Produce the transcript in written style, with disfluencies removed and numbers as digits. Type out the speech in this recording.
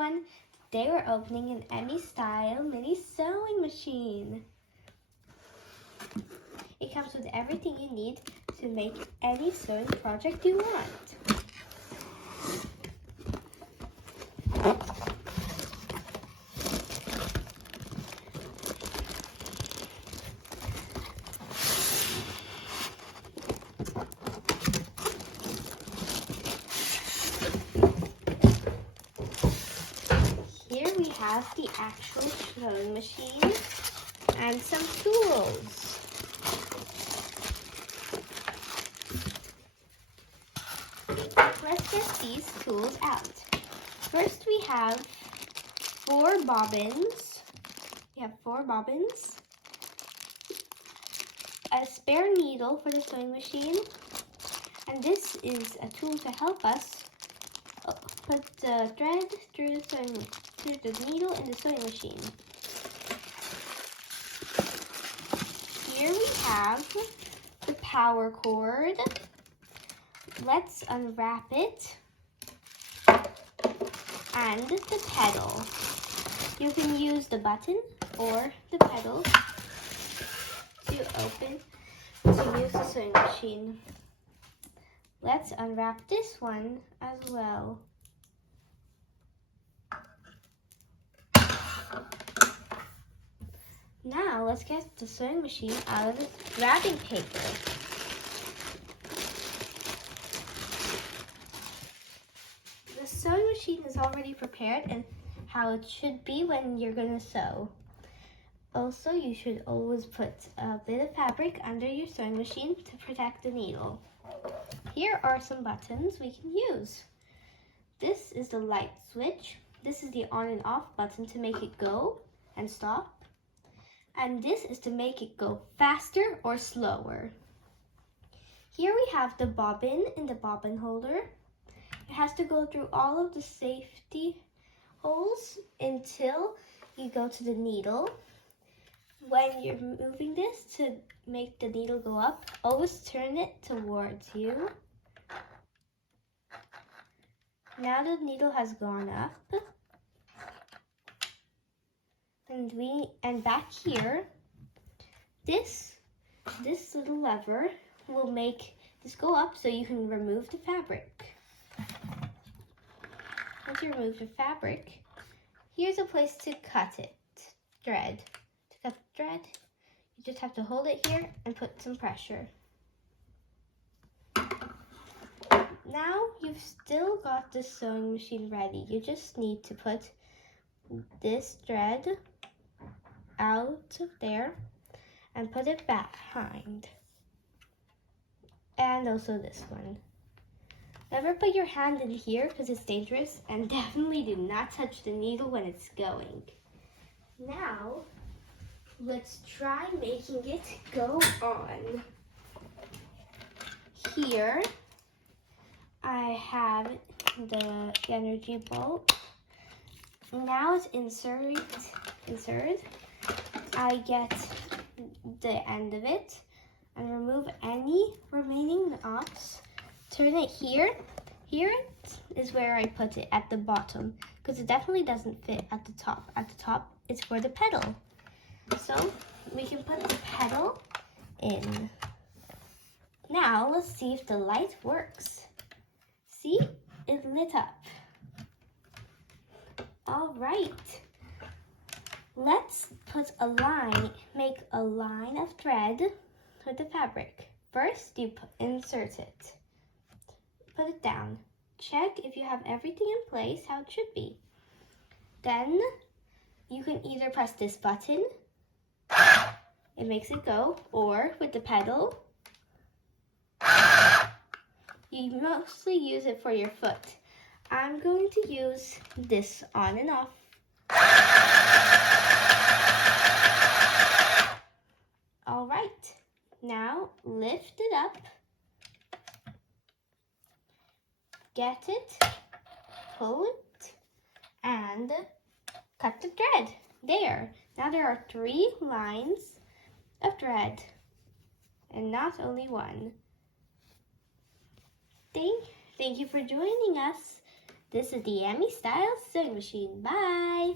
everyone! Today we're opening an Emmy-style mini sewing machine. It comes with everything you need to make any sewing project you want. Here we have the actual sewing machine and some tools. Let's get these tools out. First we have 4 bobbins. A spare needle for the sewing machine, and this is a tool to help us put the thread through the needle in the sewing machine. Here we have the power cord. Let's unwrap it. And the pedal. You can use the button or the pedal to use the sewing machine. Let's unwrap this one as well. Now let's get the sewing machine out of the wrapping paper. The sewing machine is already prepared and how it should be when you're going to sew. Also, you should always put a bit of fabric under your sewing machine to protect the needle. Here are some buttons we can use. This is the light switch. This is the on and off button to make it go and stop. And this is to make it go faster or slower. Here we have the bobbin in the bobbin holder. It has to go through all of the safety holes until you go to the needle. When you're moving this to make the needle go up, always turn it towards you. Now the needle has gone up. And back here, this little lever will make this go up so you can remove the fabric. Once you remove the fabric, here's a place to cut thread. To cut the thread, you just have to hold it here and put some pressure. Now you've still got the sewing machine ready. You just need to put this thread out there and put it behind. And also this one. Never put your hand in here because it's dangerous, and definitely do not touch the needle when it's going. Now, let's try making it go on. Here, I have the energy bulb. Now it's insert. I get the end of it and remove any remaining knots. Turn it here. Here is where I put it at the bottom because it definitely doesn't fit at the top. At the top, it's for the pedal. So we can put the pedal in. Now let's see if the light works. See, it lit up. All right. Let's make a line of thread with the fabric. First, you insert it. Put it down. Check if you have everything in place, how it should be. Then, you can either press this button, it makes it go, or with the pedal, you mostly use it for your foot. I'm going to use this on and off. All right, now lift it up, get it, pull it, and cut the thread. There, now there are 3 lines of thread, and not only one. Thank you for joining us. This is the Yummy Style Sewing Machine. Bye!